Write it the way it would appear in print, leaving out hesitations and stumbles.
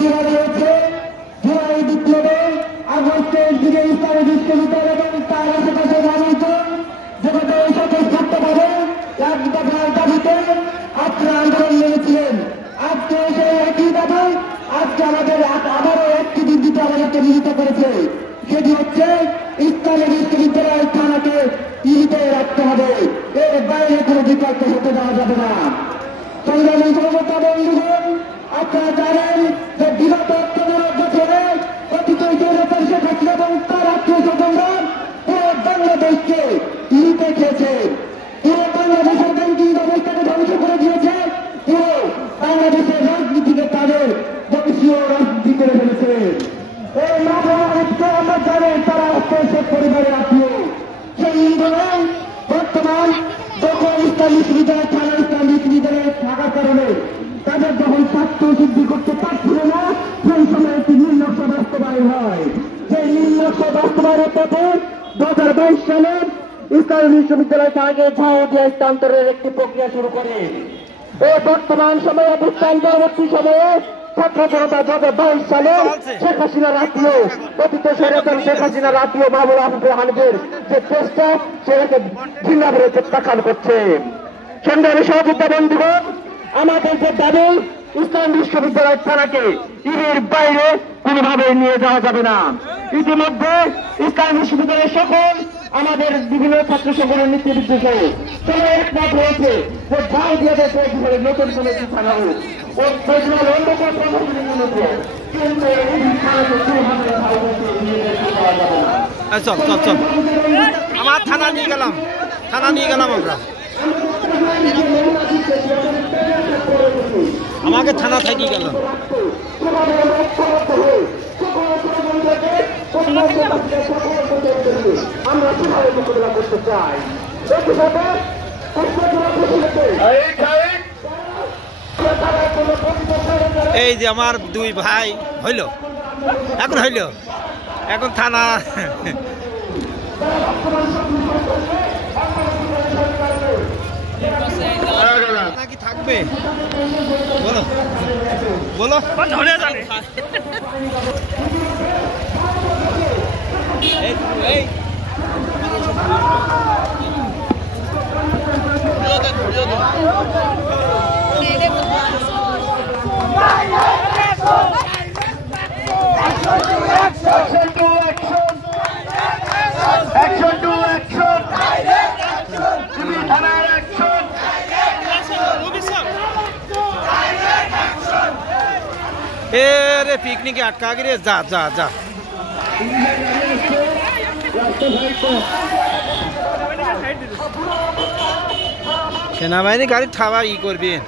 প্রতিবাদ হয়েছে জুলাই বিপ্লবে আগস্টের দিকে ইসলামী বিশ্ববিদ্যালয় এবং তার আশেপাশে মানুষজন যেভাবে সকল ছাত্রভাবে এক দফার দাবিতে আপনারা আন্দোলন নিয়েছিলেন। আজকে সেই একই দাবি আজকে আমাদের আবারও একটি বিবৃতি আমাদেরকে মিলিত করেছে, সেটি হচ্ছে ইসলামী বিশ্ববিদ্যালয় থানাকে ইহিতে রাখতে হবে, এর বাইরে কোনো বিকল্প হতে দেওয়া যাবে না। সংগ্রামী জনতা বন্ধুগণ, আপনারা জানেন যে বিগত 15 বছরে কথিত জনতার শেখ হাসিনা এবং তার আত্মীয় স্বজনরা পুরো বাংলাদেশকে ইহিতে খেয়েছে, পুরো বাংলাদেশের ব্যাংকিং ব্যবস্থাকে ধ্বংস করে দিয়েছে, পুরো বাংলাদেশের রাজনীতিকে তাদের বংশীয় রাজনীতি করে ফেলেছে। এই মাঠে আমরা জানেন তারা শেখ পরিবারের আত্মীয়। সেই আন্দোলন বর্তমান যখন ইসলাম বিশ্ববিদ্যালয় থানা ইসলাম বিশ্ববিদ্যালয়ে থাকার কারণে তাদের যখন স্বার্থ সিদ্ধি করতে পারছিল না, সেই সময় একটি নীল নকশা বাস্তবায়ন হয়। সেই নীল নকশা বাস্তবায়নের পথে 2022 সালে ইসলামী বিশ্ববিদ্যালয় থানাকে ঝাড়িয়ে স্থানান্তরের একটি প্রক্রিয়া শুরু করে। এই বর্তমান সময়ে অবস্থান পরবর্তী সময়ে ছাত্র জনতা 2022 সালে শেখ হাসিনার আত্মীয় কথিত স্বৈরাচার শেখ হাসিনার আত্মীয় মাহবুব হানিফের যে চেষ্টা সেটাকে ঘৃণা করে প্রত্যাখ্যান করছে। সংগ্রামী সহযোদ্ধা বন্ধুগণ, আমাদের যে দাবি ইসলাম বিশ্ববিদ্যালয় থানাকে এর বাইরে কোনোভাবে নিয়ে যাওয়া যাবে না। ইতিমধ্যে ইসলাম বিশ্ববিদ্যালয়ের সকল আমাদের বিভিন্ন ছাত্র সংগঠনের নেতৃবৃন্দ সহ সবাই একমত হয়েছে যে ভাই দিয়ে নতুন কোন একটি থানা হোক ও অন্য কোনো প্রশাসনের মধ্যে, কিন্তু চল চল চল আমার থানা নিয়ে গেলাম আমরা, আমাকে থানা থেকে গেলাম। আমরা কিভাবে মোকাবিলা করতে চাই, এই যে আমার দুই ভাই হইল এখন থানা নাকি থাকবে বলো বলো रे पिकनिके अटका गे जा जा जा सेनाबाहिनी गाड़ी थावा ই করবেন।